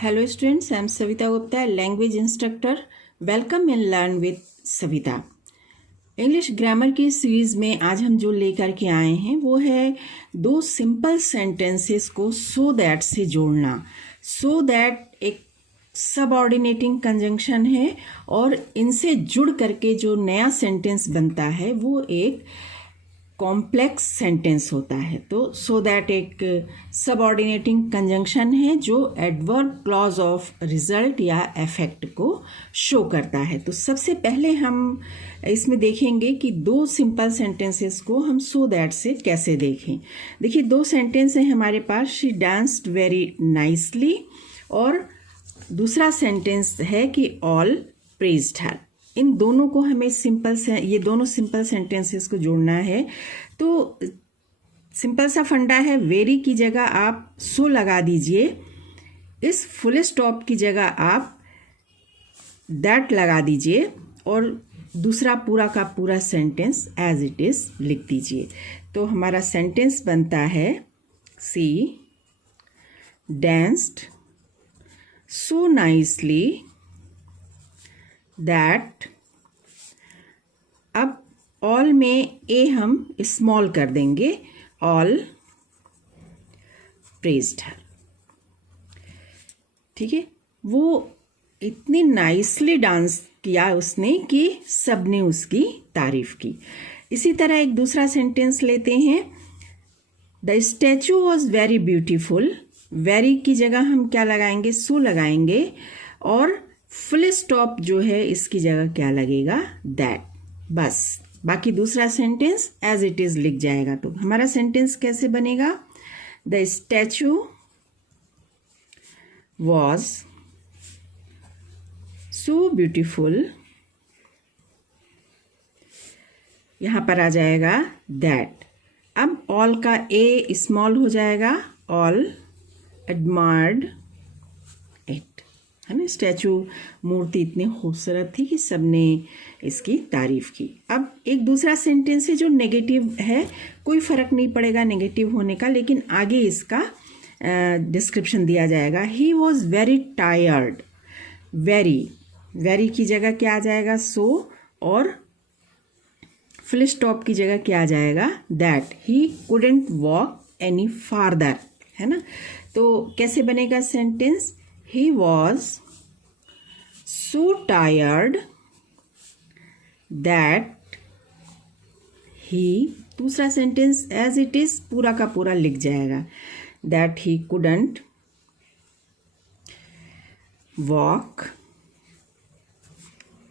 Hello students, I am Savita Gupta, language instructor. Welcome and learn with Savita. English grammar की series में आज हम जो लेकर के आए हैं वो है दो सिंपल सेंटेंसेस को सो दैट से जोड़ना। सो दैट एक सबऑर्डिनेटिंग कंजंक्शन है और इनसे जुड़ करके जो नया सेंटेंस बनता है वो एक कॉम्प्लेक्स सेंटेंस होता है। तो सो दैट एक सबऑर्डिनेटिंग कंजंक्शन है जो एडवर्ब क्लॉज ऑफ रिजल्ट या इफेक्ट को शो करता है। तो सबसे पहले हम इसमें देखेंगे कि दो सिंपल सेंटेंसेस को हम सो दैट से कैसे देखें। देखिए, दो सेंटेंस हैं हमारे पास, शी डांस्ड वेरी नाइसली, और दूसरा सेंटेंस है कि ऑल प्रेज्ड हर। इन दोनों को हमें ये दोनों सिंपल सेंटेंसेस को जोड़ना है। तो सिंपल सा फंडा है, वेरी की जगह आप सो लगा दीजिए, इस फुल स्टॉप की जगह आप दैट लगा दीजिए और दूसरा पूरा का पूरा सेंटेंस एज इट इज लिख दीजिए। तो हमारा सेंटेंस बनता है सी डांस्ड सो नाइसली दैट, अब ऑल में ए हम स्मॉल कर देंगे, ऑल प्रेज्ड हर। ठीक है, वो इतनी नाइसली डांस किया उसने कि सबने उसकी तारीफ की। इसी तरह एक दूसरा सेंटेंस लेते हैं, the statue was very beautiful. Very की जगह हम क्या लगाएंगे, सो लगाएंगे, और फुल स्टॉप जो है इसकी जगह क्या लगेगा, दैट। बस बाकी दूसरा सेंटेंस एज इट इज लिख जाएगा। तो हमारा सेंटेंस कैसे बनेगा, the statue was so beautiful, यहां पर आ जाएगा दैट। अब ऑल का ए स्मॉल हो जाएगा, ऑल एडमायर्ड इट, है ना। स्टैचू मूर्ति इतनी खूबसूरत थी कि सबने इसकी तारीफ की। अब एक दूसरा सेंटेंस है जो नेगेटिव है, कोई फर्क नहीं पड़ेगा नेगेटिव होने का, लेकिन आगे इसका डिस्क्रिप्शन दिया जाएगा। He was very tired. Very की जगह क्या आ जाएगा, सो, और फुल स्टॉप की जगह क्या आ जाएगा, that. He couldn't walk any farther, है ना। तो कैसे बनेगा sentence, he was so tired that he, दूसरा सेंटेंस एज इट इज पूरा का पूरा लिख जाएगा, that he couldn't walk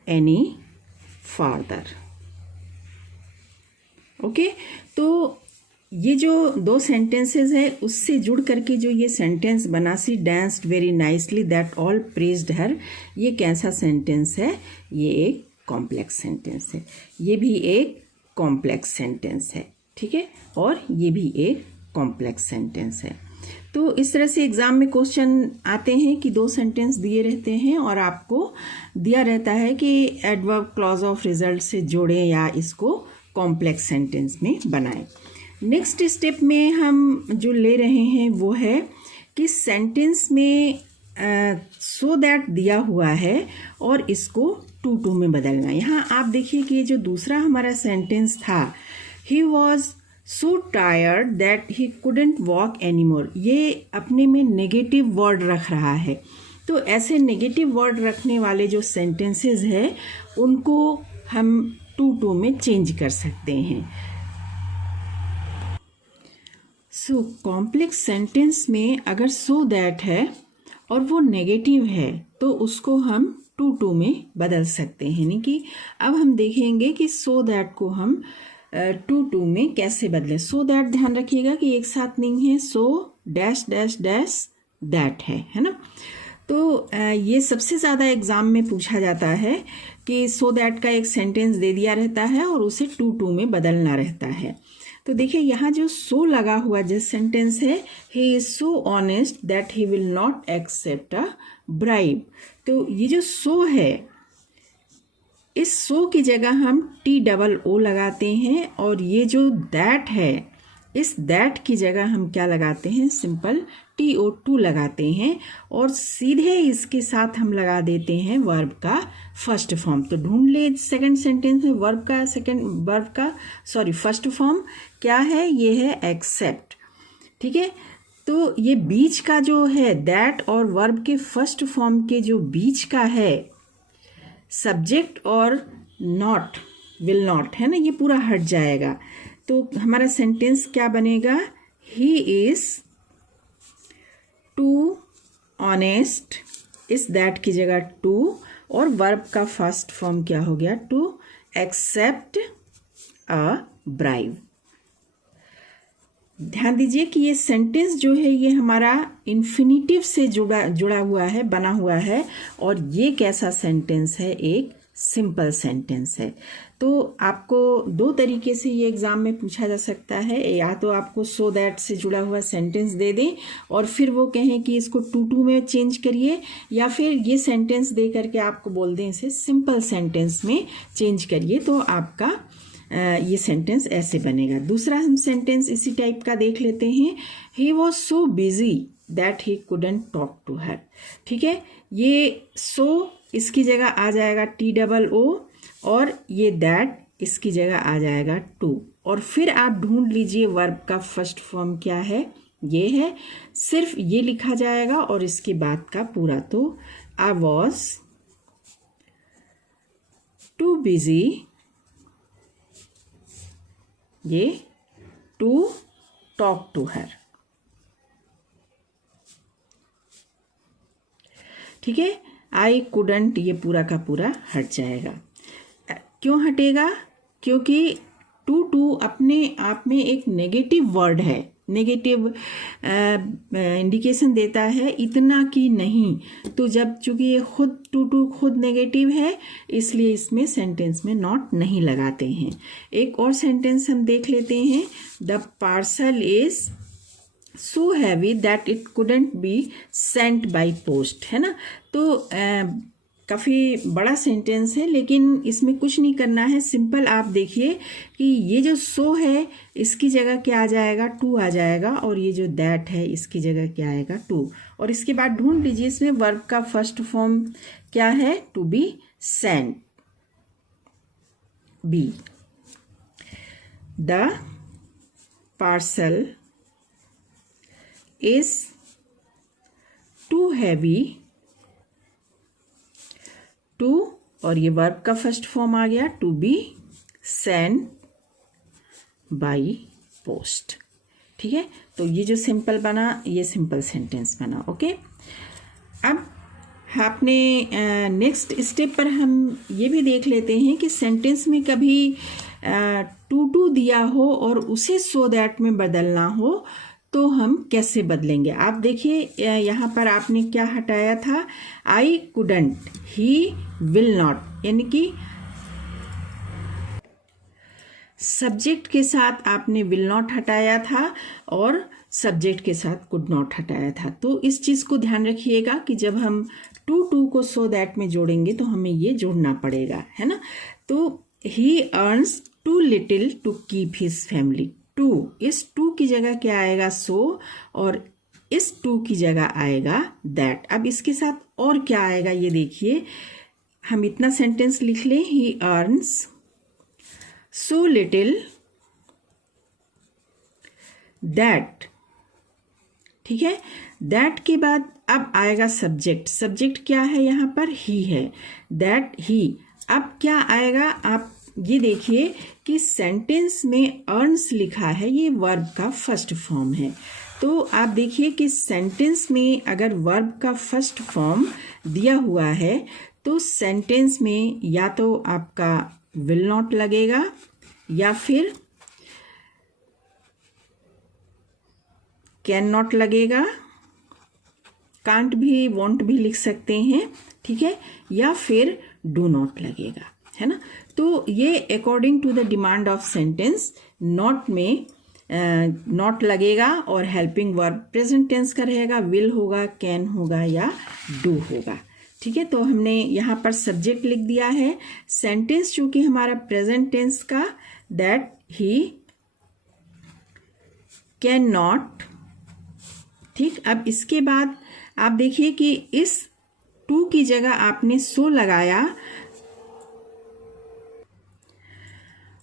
any farther। Okay, तो ये जो दो सेंटेंसेस है उससे जुड़ करके जो ये सेंटेंस बना, she danced very nicely that all praised her, ये कैसा सेंटेंस है, ये एक कॉम्प्लेक्स सेंटेंस है। ये भी एक कॉम्प्लेक्स सेंटेंस है, ठीक है, और ये भी एक कॉम्प्लेक्स सेंटेंस है। तो इस तरह से एग्जाम में क्वेश्चन आते हैं कि दो सेंटेंस दिए रहते हैं और आपको दिया रहता है कि एडवर्ब क्लॉज ऑफ रिजल्ट से जोड़ें या इसको कॉम्प्लेक्स सेंटेंस में बनाएं। नेक्स्ट स्टेप में हम जो ले रहे हैं वो है कि सेंटेंस में सो दैट दिया हुआ है और इसको टू में बदलना। यहाँ आप देखिए कि ये जो दूसरा हमारा सेंटेंस था, ही was so tired that he couldn't walk any more, ये अपने में नेगेटिव वर्ड रख रहा है। तो ऐसे नेगेटिव वर्ड रखने वाले जो सेंटेंसेस है उनको हम टू में चेंज कर सकते हैं। सो कॉम्प्लेक्स सेंटेंस में अगर सो दैट है और वो नेगेटिव है तो उसको हम टू में बदल सकते हैं। यानी कि अब हम देखेंगे कि सो दैट को हम टू में कैसे बदलें। सो दैट ध्यान रखिएगा कि एक साथ नहीं है, so dash dash dash that है ना। तो ये सबसे ज़्यादा एग्जाम में पूछा जाता है कि सो दैट का एक सेंटेंस दे दिया रहता है और उसे टू में बदलना रहता है। तो देखिए यहाँ जो सो लगा हुआ जो सेंटेंस है, he is so honest that he will not accept a bribe. तो ये जो सो है, इस सो की जगह हम TOO लगाते हैं और ये जो दैट है इस दैट की जगह हम क्या लगाते हैं, सिंपल TO2 लगाते हैं और सीधे इसके साथ हम लगा देते हैं वर्ब का फर्स्ट फॉर्म। तो ढूंढ ले सेकंड सेंटेंस में वर्ब का फर्स्ट फॉर्म क्या है, ये है एक्सेप्ट। ठीक है, तो ये बीच का जो है दैट और वर्ब के फर्स्ट फॉर्म के जो बीच का है सब्जेक्ट और नॉट, विल नॉट है ना, ये पूरा हट जाएगा। तो हमारा सेंटेंस क्या बनेगा, ही इज टू ऑनेस्ट, इस दैट की जगह टू और वर्ब का फर्स्ट फॉर्म क्या हो गया, टू एक्सेप्ट अ ब्राइब। ध्यान दीजिए कि ये सेंटेंस जो है ये हमारा इन्फिनिटिव से जुड़ा हुआ है, बना हुआ है, और ये कैसा सेंटेंस है, एक सिंपल सेंटेंस है। तो आपको दो तरीके से ये एग्जाम में पूछा जा सकता है, या तो आपको सो दैट से जुड़ा हुआ सेंटेंस दे दें और फिर वो कहें कि इसको टू में चेंज करिए, या फिर ये सेंटेंस दे करके आपको बोल दें इसे सिंपल सेंटेंस में चेंज करिए, तो आपका ये सेंटेंस ऐसे बनेगा। दूसरा हम सेंटेंस इसी टाइप का देख लेते हैं, he was so busy that he couldn't talk to her. ठीक है, ये सो इसकी जगह आ जाएगा TOO और ये दैट इसकी जगह आ जाएगा टू, और फिर आप ढूंढ लीजिए वर्ब का फर्स्ट फॉर्म क्या है, ये है, सिर्फ ये लिखा जाएगा और इसके बाद का पूरा। तो आई वॉज टू बिजी, ये टू टॉक टू हर। ठीक है, आई कुडंट ये पूरा का पूरा हट जाएगा। क्यों हटेगा, क्योंकि टू अपने आप में एक नेगेटिव वर्ड है, नेगेटिव इंडिकेशन देता है, इतना कि नहीं। तो जब चूंकि ये टू खुद नेगेटिव है, इसलिए इसमें सेंटेंस में नॉट नहीं लगाते हैं। एक और सेंटेंस हम देख लेते हैं, the parcel is so heavy that it couldn't B sent by post, है ना। तो काफ़ी बड़ा सेंटेंस है, लेकिन इसमें कुछ नहीं करना है, सिंपल आप देखिए कि ये जो सो है इसकी जगह क्या आ जाएगा, टू आ जाएगा, और ये जो दैट है इसकी जगह क्या आएगा, टू। और इसके बाद ढूंढ लीजिए इसमें वर्ब का फर्स्ट फॉर्म क्या है, to be sent, B. The parcel is too heavy too, और ये वर्ब का फर्स्ट फॉर्म आ गया to be sent by post. ठीक है, तो ये जो सिंपल बना ये सिंपल सेंटेंस बना। ओके, अब आपने नेक्स्ट स्टेप पर हम ये भी देख लेते हैं कि सेंटेंस में कभी टू दिया हो और उसे सो दैट में बदलना हो तो हम कैसे बदलेंगे। आप देखिए यहाँ पर आपने क्या हटाया था, I couldn't, he will not, यानी कि सब्जेक्ट के साथ आपने विल नॉट हटाया था और सब्जेक्ट के साथ कुड नॉट हटाया था। तो इस चीज़ को ध्यान रखिएगा कि जब हम टू को सो दैट में जोड़ेंगे तो हमें ये जोड़ना पड़ेगा, है ना। तो he earns too little to keep his family, too, इस टू की जगह क्या आएगा, सो, और इस टू की जगह आएगा दैट। अब इसके साथ और क्या आएगा ये देखिए, हम इतना सेंटेंस लिख लें, ही अर्न्स सो लिटिल दैट। ठीक है, दैट के बाद अब आएगा सब्जेक्ट, सब्जेक्ट क्या है यहाँ पर, ही है, दैट ही। अब क्या आएगा, आप ये देखिए कि सेंटेंस में अर्न्स लिखा है, ये वर्ब का फर्स्ट फॉर्म है। तो आप देखिए कि सेंटेंस में अगर वर्ब का फर्स्ट फॉर्म दिया हुआ है तो सेंटेंस में या तो आपका विल नॉट लगेगा या फिर कैन नॉट लगेगा, कांट भी, वॉन्ट भी लिख सकते हैं, ठीक है, या फिर डू नॉट लगेगा, है ना। तो ये according to the demand of sentence not में नॉट लगेगा और हेल्पिंग वर्ब प्रेजेंट टेंस का रहेगा, विल होगा, कैन होगा या डू होगा। ठीक है, तो हमने यहाँ पर सब्जेक्ट लिख दिया है, सेंटेंस चूंकि हमारा प्रेजेंट टेंस का, दैट ही कैन नॉट। ठीक, अब इसके बाद आप देखिए कि इस टू की जगह आपने सो लगाया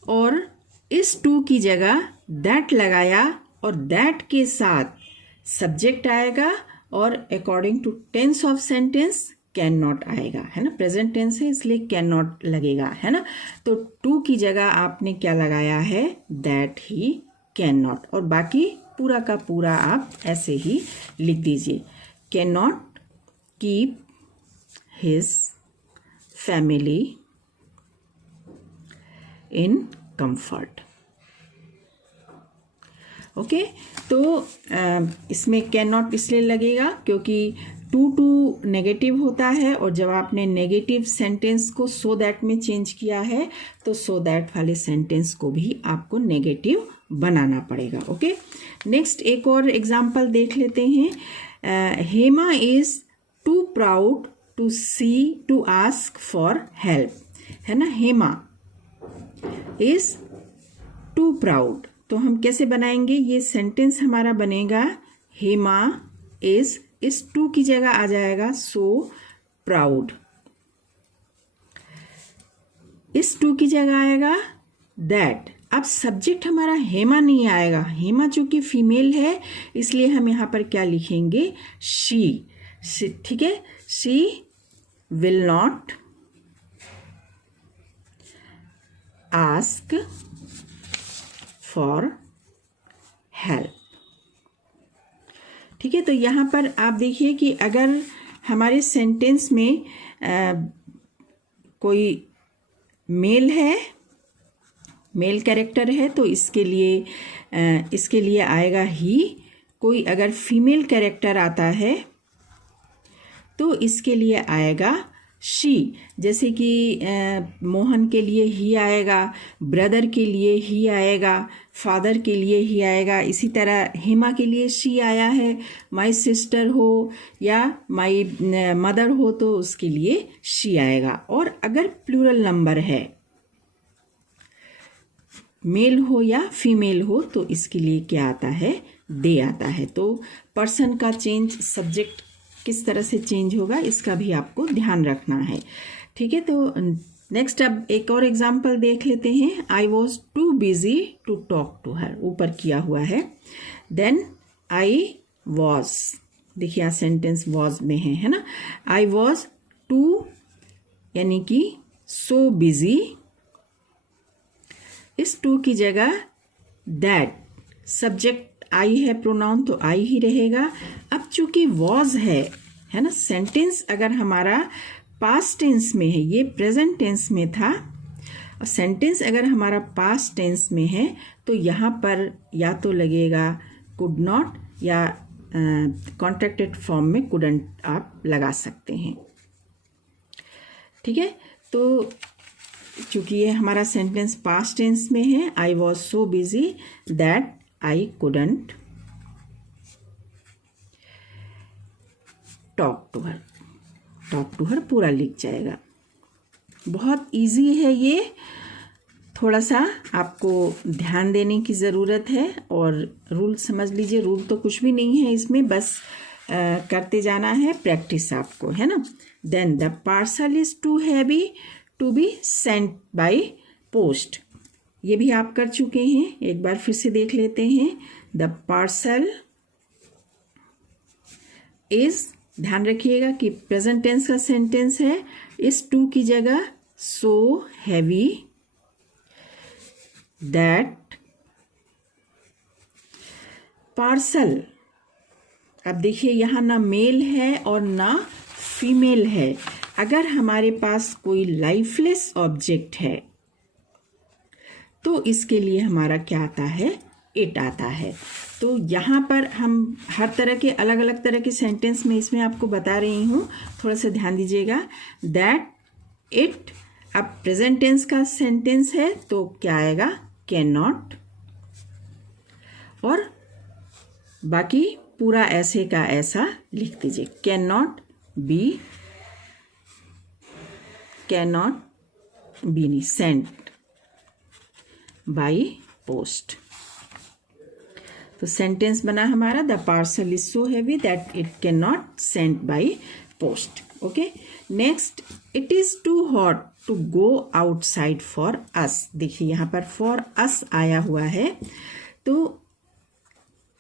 और इस टू की जगह दैट लगाया और दैट के साथ सब्जेक्ट आएगा और according to tense of sentence can not आएगा, है ना। प्रेजेंट टेंस है इसलिए कैन नॉट लगेगा, है ना। तो टू की जगह आपने क्या लगाया है, दैट ही कैन नॉट, और बाकी पूरा का पूरा आप ऐसे ही लिख दीजिए। Can not keep his family in comfort. Okay, तो इसमें कैन नॉट इसलिए लगेगा क्योंकि टू नेगेटिव होता है, और जब आपने नेगेटिव सेंटेंस को सो दैट में चेंज किया है तो सो दैट वाले सेंटेंस को भी आपको नेगेटिव बनाना पड़ेगा। ओके, नेक्स्ट एक और एग्जांपल देख लेते हैं। Hema is too proud to ask for help, है ना। हेमा इज टू प्राउड, तो हम कैसे बनाएंगे, ये सेंटेंस हमारा बनेगा हेमा इज, इस टू की जगह आ जाएगा सो प्राउड, इस टू की जगह आएगा दैट। अब सब्जेक्ट हमारा हेमा नहीं आएगा, हेमा चूंकि फीमेल है इसलिए हम यहाँ पर क्या लिखेंगे, शी। ठीक है, she will not ask for help. ठीक है, तो यहाँ पर आप देखिए कि अगर हमारे सेंटेंस में कोई मेल है, मेल कैरेक्टर है तो इसके लिए आएगा ही। कोई अगर फीमेल कैरेक्टर आता है तो इसके लिए आएगा शी। जैसे कि मोहन के लिए ही आएगा, ब्रदर के लिए ही आएगा, फादर के लिए ही आएगा। इसी तरह हेमा के लिए शी आया है, माय सिस्टर हो या माय मदर हो तो उसके लिए शी आएगा। और अगर प्लूरल नंबर है, मेल हो या फीमेल हो, तो इसके लिए क्या आता है, दे आता है। तो पर्सन का चेंज सब्जेक्ट किस तरह से चेंज होगा इसका भी आपको ध्यान रखना है। ठीक है, तो नेक्स्ट अब एक और एग्जांपल देख लेते हैं। I was too busy to talk to her, ऊपर किया हुआ है। देन आई वॉज, देखिए यहाँ सेंटेंस वॉज में है ना। आई वॉज टू यानी कि सो बिजी, इस टू की जगह दैट, सब्जेक्ट आई है, प्रोनाउन तो आई ही रहेगा। अब चूंकि वॉज है ना, सेंटेंस अगर हमारा पास्ट टेंस में है, ये प्रेजेंट टेंस में था, और सेंटेंस अगर हमारा पास्ट टेंस में है तो यहाँ पर या तो लगेगा कुड नॉट या कॉन्ट्रैक्टेड फॉर्म में कुडंट आप लगा सकते हैं। ठीक है, तो चूंकि ये हमारा सेंटेंस पास्ट टेंस में है, I was so busy that I couldn't talk to her, talk to her पूरा लिख जाएगा। बहुत इजी है ये, थोड़ा सा आपको ध्यान देने की ज़रूरत है और रूल समझ लीजिए। रूल तो कुछ भी नहीं है इसमें, बस करते जाना है, प्रैक्टिस आपको, है ना। Then the parcel is too heavy to be sent by post, ये भी आप कर चुके हैं, एक बार फिर से देख लेते हैं। द पार्सल इज, ध्यान रखिएगा कि प्रेजेंट टेंस का सेंटेंस है, इस टू की जगह सो हैवी दैट पार्सल। अब देखिए यहाँ ना मेल है और ना फीमेल है। अगर हमारे पास कोई लाइफलेस ऑब्जेक्ट है तो इसके लिए हमारा क्या आता है, इट आता है। तो यहाँ पर हम हर तरह के अलग अलग तरह के सेंटेंस में इसमें आपको बता रही हूँ, थोड़ा सा ध्यान दीजिएगा। दैट, इट, अब प्रेजेंट टेंस का सेंटेंस है तो क्या आएगा, कैन नॉट, और बाकी पूरा ऐसे का ऐसा लिख दीजिए। Can not be, can not be नहीं, सेंट बाय पोस्ट। तो सेंटेंस बना हमारा, the parcel is so heavy that it can not send by post. Okay, next, it is too hot to go outside for us. देखिए यहाँ पर for us आया हुआ है, तो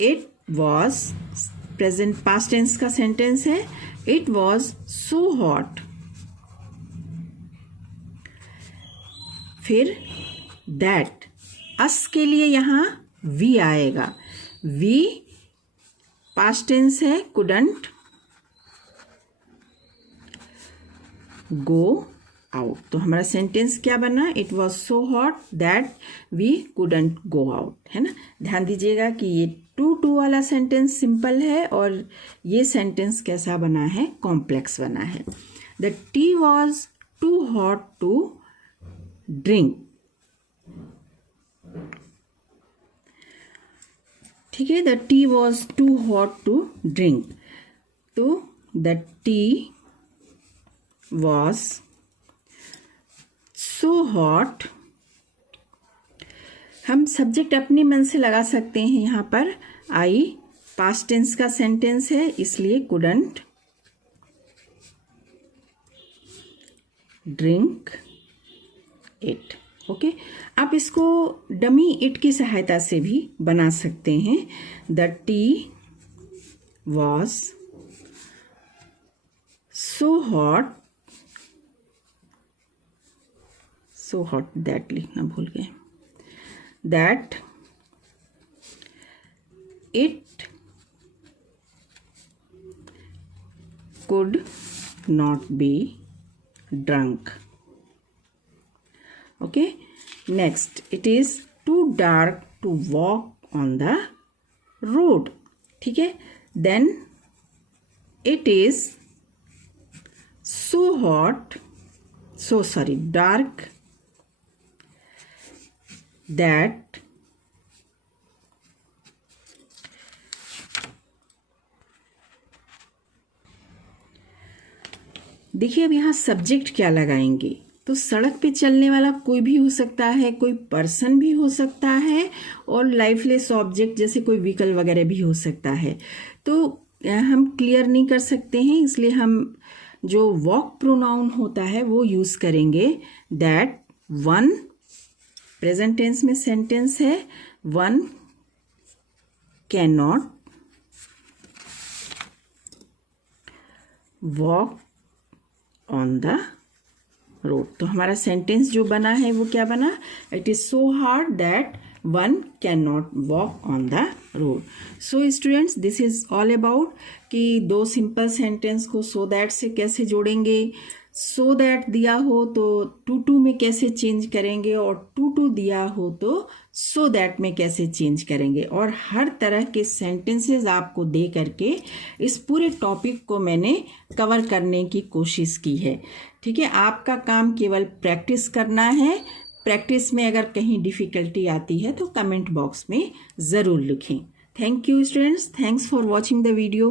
it was present past tense का सेंटेंस है. It was so hot, फिर दैट, अस के लिए यहाँ वी आएगा. वी पास्ट टेंस है, कुडंट गो आउट. तो हमारा सेंटेंस क्या बना, it was so hot that we couldn't go out, है ना. ध्यान दीजिएगा कि ये टू वाला सेंटेंस सिंपल है और ये सेंटेंस कैसा बना है, कॉम्प्लेक्स बना है. The tea was too hot to drink. ठीक है, the tea was too hot to drink. तो the tea was so hot, हम सब्जेक्ट अपने मन से लगा सकते हैं. यहाँ पर आई पास्ट टेंस का सेंटेंस है, इसलिए कुडंट ड्रिंक इट. ओके, आप इसको डमी इट की सहायता से भी बना सकते हैं. The tea was so hot that लिखना भूल गए, that it could not be drunk. Okay, next, it is too dark to walk on the road. ठीक है, then it is so hot, dark that देखिए अब यहाँ सब्जेक्ट क्या लगाएंगे. तो सड़क पे चलने वाला कोई भी हो सकता है, कोई पर्सन भी हो सकता है, और लाइफलेस ऑब्जेक्ट जैसे कोई व्हीकल वगैरह भी हो सकता है. तो हम क्लियर नहीं कर सकते हैं, इसलिए हम जो वॉक प्रोनाउन होता है वो यूज़ करेंगे. दैट वन, प्रेजेंट टेंस में सेंटेंस है, one can not walk on the road. तो हमारा सेंटेंस जो बना है वो क्या बना, it is so hard that one can not walk on the road. So students, this is all about कि दो सिंपल सेंटेंस को सो दैट से कैसे जोड़ेंगे. सो दैट दिया हो तो टू में कैसे चेंज करेंगे, और टू दिया हो तो सो दैट में कैसे चेंज करेंगे. और हर तरह के सेंटेंसेस आपको दे करके इस पूरे टॉपिक को मैंने कवर करने की कोशिश की है. ठीक है, आपका काम केवल प्रैक्टिस करना है. प्रैक्टिस में अगर कहीं डिफ़िकल्टी आती है तो कमेंट बॉक्स में ज़रूर लिखें. Thank you students, thanks for watching the video.